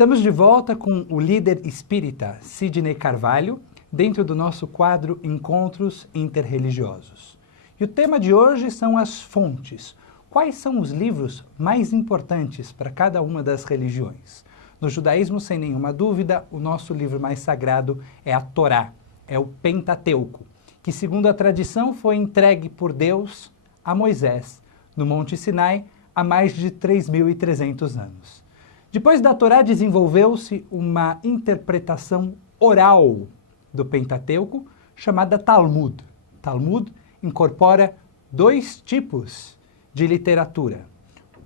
Estamos de volta com o líder espírita Sidney Carvalho, dentro do nosso quadro Encontros Interreligiosos. E o tema de hoje são as fontes. Quais são os livros mais importantes para cada uma das religiões? No judaísmo, sem nenhuma dúvida, o nosso livro mais sagrado é a Torá, é o Pentateuco, que, segundo a tradição, foi entregue por Deus a Moisés, no Monte Sinai, há mais de 3.300 anos. Depois da Torá, desenvolveu-se uma interpretação oral do Pentateuco, chamada Talmud. Talmud incorpora dois tipos de literatura.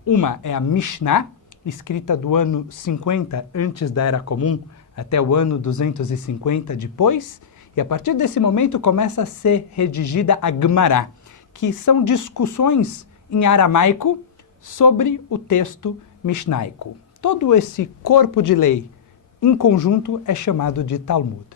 Uma é a Mishnah, escrita do ano 50 antes da Era Comum até o ano 250 depois, e a partir desse momento começa a ser redigida a Gemara, que são discussões em aramaico sobre o texto mishnaico. Todo esse corpo de lei em conjunto é chamado de Talmud.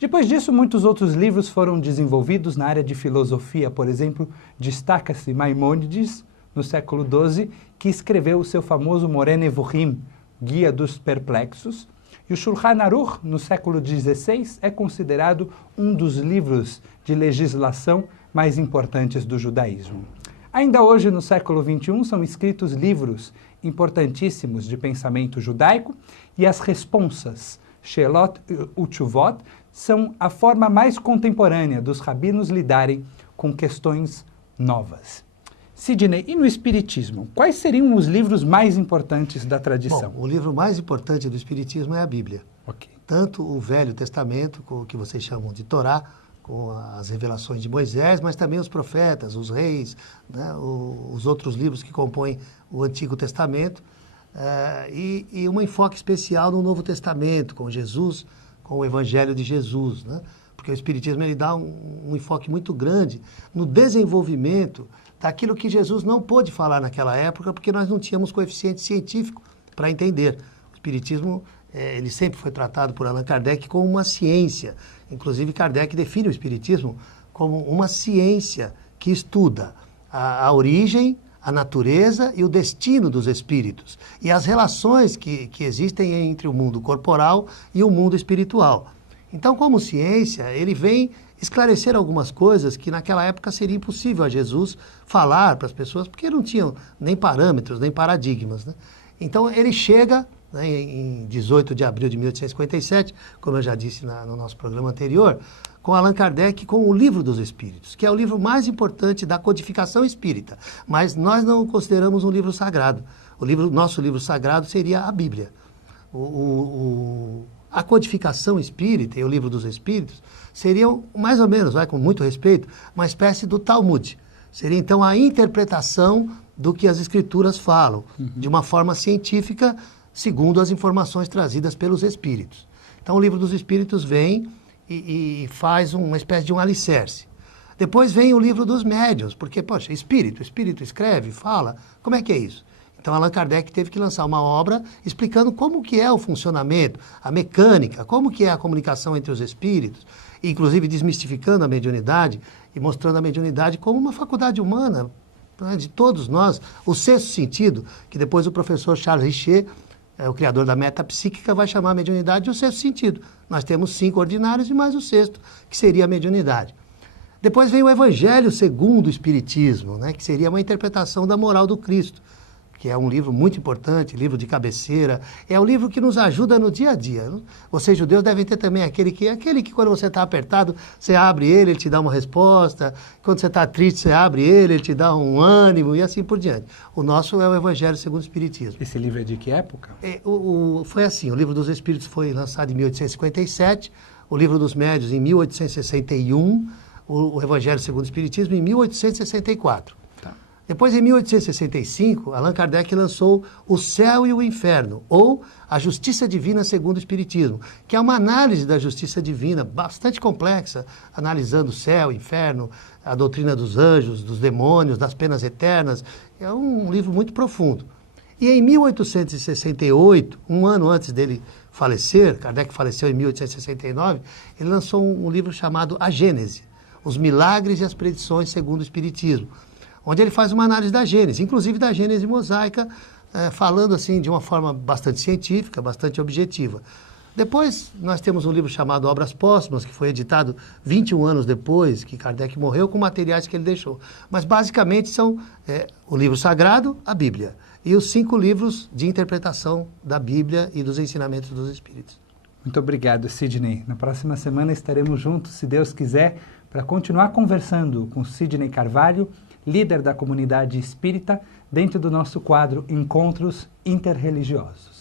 Depois disso, muitos outros livros foram desenvolvidos na área de filosofia. Por exemplo, destaca-se Maimônides, no século XII, que escreveu o seu famoso Moreh Nevuchim, Guia dos Perplexos, e o Shulchan Aruch, no século XVI, é considerado um dos livros de legislação mais importantes do judaísmo. Ainda hoje, no século XXI, são escritos livros importantíssimos de pensamento judaico, e as responsas, Shelot e Tshuvot, são a forma mais contemporânea dos rabinos lidarem com questões novas. Sidney, e no Espiritismo, quais seriam os livros mais importantes da tradição? Bom, o livro mais importante do Espiritismo é a Bíblia. Okay. Tanto o Velho Testamento, o que vocês chamam de Torá, com as revelações de Moisés, mas também os profetas, os reis, né, os outros livros que compõem o Antigo Testamento, e um enfoque especial no Novo Testamento, com Jesus, com o Evangelho de Jesus, né? Porque o Espiritismo ele dá um enfoque muito grande no desenvolvimento daquilo que Jesus não pôde falar naquela época, porque nós não tínhamos coeficiente científico para entender. O Espiritismo ele sempre foi tratado por Allan Kardec como uma ciência. Inclusive, Kardec define o Espiritismo como uma ciência que estuda a origem, a natureza e o destino dos espíritos e as relações que existem entre o mundo corporal e o mundo espiritual. Então, como ciência, ele vem esclarecer algumas coisas que naquela época seria impossível a Jesus falar para as pessoas, porque não tinham nem parâmetros, nem paradigmas, né? Então, ele chega, né, em 18 de abril de 1857, como eu já disse no nosso programa anterior, com Allan Kardec, com o Livro dos Espíritos, que é o livro mais importante da codificação espírita. Mas nós não o consideramos um livro sagrado. Nosso livro sagrado seria a Bíblia. A codificação espírita e o Livro dos Espíritos seriam, mais ou menos, com muito respeito, uma espécie do Talmud. Seria, então, a interpretação do que as Escrituras falam, de uma forma científica, segundo as informações trazidas pelos Espíritos. Então, o Livro dos Espíritos vem e faz uma espécie de um alicerce. Depois vem o Livro dos Médiuns, porque, poxa, espírito escreve, fala, como é que é isso? Então, Allan Kardec teve que lançar uma obra explicando como que é o funcionamento, a mecânica, como que é a comunicação entre os espíritos, inclusive desmistificando a mediunidade e mostrando a mediunidade como uma faculdade humana, né, de todos nós. O sexto sentido, que depois o professor Charles Richer, o criador da metapsíquica, vai chamar a mediunidade de o sexto sentido. Nós temos 5 ordinários e mais o sexto, que seria a mediunidade. Depois vem o Evangelho segundo o Espiritismo, né, que seria uma interpretação da moral do Cristo, que é um livro muito importante, livro de cabeceira, é um livro que nos ajuda no dia a dia. Vocês, judeus, devem ter também aquele que quando você está apertado, você abre ele te dá uma resposta, quando você está triste, você abre ele te dá um ânimo, e assim por diante. O nosso é o Evangelho segundo o Espiritismo. Esse livro é de que época? Foi assim, o Livro dos Espíritos foi lançado em 1857, o Livro dos Médiuns em 1861, o Evangelho segundo o Espiritismo em 1864. Depois, em 1865, Allan Kardec lançou O Céu e o Inferno, ou A Justiça Divina segundo o Espiritismo, que é uma análise da justiça divina bastante complexa, analisando o céu, o inferno, a doutrina dos anjos, dos demônios, das penas eternas. É um livro muito profundo. E em 1868, um ano antes dele falecer, Kardec faleceu em 1869, ele lançou um livro chamado A Gênese, Os Milagres e as Predições segundo o Espiritismo, onde ele faz uma análise da Gênese, inclusive da Gênese mosaica, falando assim de uma forma bastante científica, bastante objetiva. Depois, nós temos um livro chamado Obras Póstumas, que foi editado 21 anos depois que Kardec morreu, com materiais que ele deixou. Mas, basicamente, são o livro sagrado, a Bíblia, e os 5 livros de interpretação da Bíblia e dos ensinamentos dos Espíritos. Muito obrigado, Sidney. Na próxima semana estaremos juntos, se Deus quiser, para continuar conversando com Sidney Carvalho, líder da comunidade espírita, dentro do nosso quadro Encontros Interreligiosos.